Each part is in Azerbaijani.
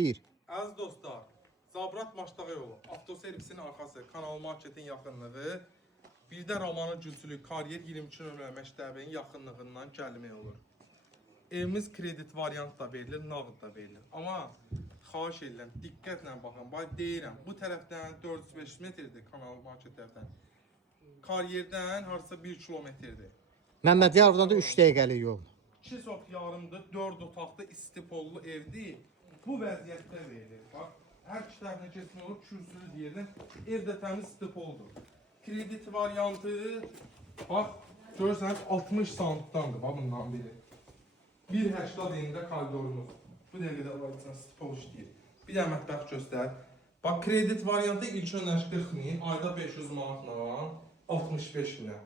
1. Əziz dostlar, Zabrat Maçdağa yolu, avtoservisin arxası, Kanal Marketin yaxınlığı, bir də Romanı Gülsülük Kariyer 22 nömrə məktəbinin yaxınlığından gəlmək olur. Evimiz kredit variant da verilir, nağd da verilir. Amma xahiş edirəm, diqqətlə baxın. Bax deyirəm, bu tərəfdən 400-500 metrdir Kanal Market tərəfdən. Kariyerdən harasa 1 kilometrdir. Məmmədiyardan da 3 dəqiqəlik yol. 2 sot yarımdır, 4 otaqlı istipollu evdir. Bu vəziyyətdə verilir. Bax, hər iki tərəfinə keçmək olur, kürsülü deyirdim. Evdə təmiz istipoldur. Kredit variantı, bax, görürsənіз 60 santıqdandır, bax, bundan biri. 1.80 enində koridorumuz. Bu dəqiqədə var, stipol işləyir. Bir də mətbəx göstər. Bax, kredit variantı ilk öndəş 40 min, ayda 500 manatla 65 minə.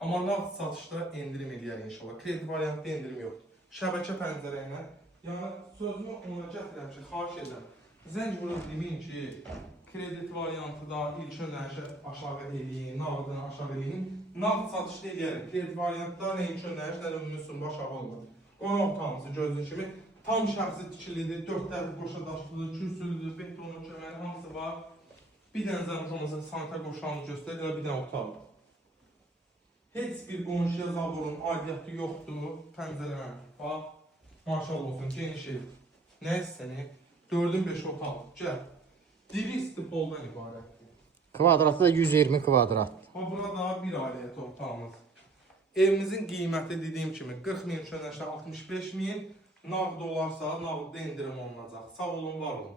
Amma nağd satışda endirim eləyər inşallah. Kredit variantda endirim yoxdur. Şəbəkə pəncərə ilə. Yəni, sözümü ona gətirəm ki, xahiş edirəm. Zəng vurub deyin ki, kredit variantı da ilk öndənişə aşağı eləyin, nağdını aşağı eləyin. Nağd satışda eləyərək. Kredit variantda nə ilk öndəniş, nə də ümumi sumba aşağı olmur. Qonaq otağımızı gördüyünüz kimi tam şəxsi tikilidir, 4 tərəf qoşa daşlıdır, kürsülüdür, betonu, kəməri hamısı var. Bir dənə zəmşomuzun sanitar qoşağını göstərir, bir dənə otaq. Heç bir qonşuya zaborun aidiyyatı yoxdur, pəncərəmə. Bax, maşallah olsun, geniş ev. Nə istəni? 4-ün 5 otaq. Gəl. Diri istipoldan ibarətdir. Kvadratı da 120 kvadrat. Burada bir aidiyyatı otağımız. Evimizin qiyməti dediyim kimi 40 min, 65 min, nağd olarsa nağd endirim olunacaq. Sağ olun, var olun.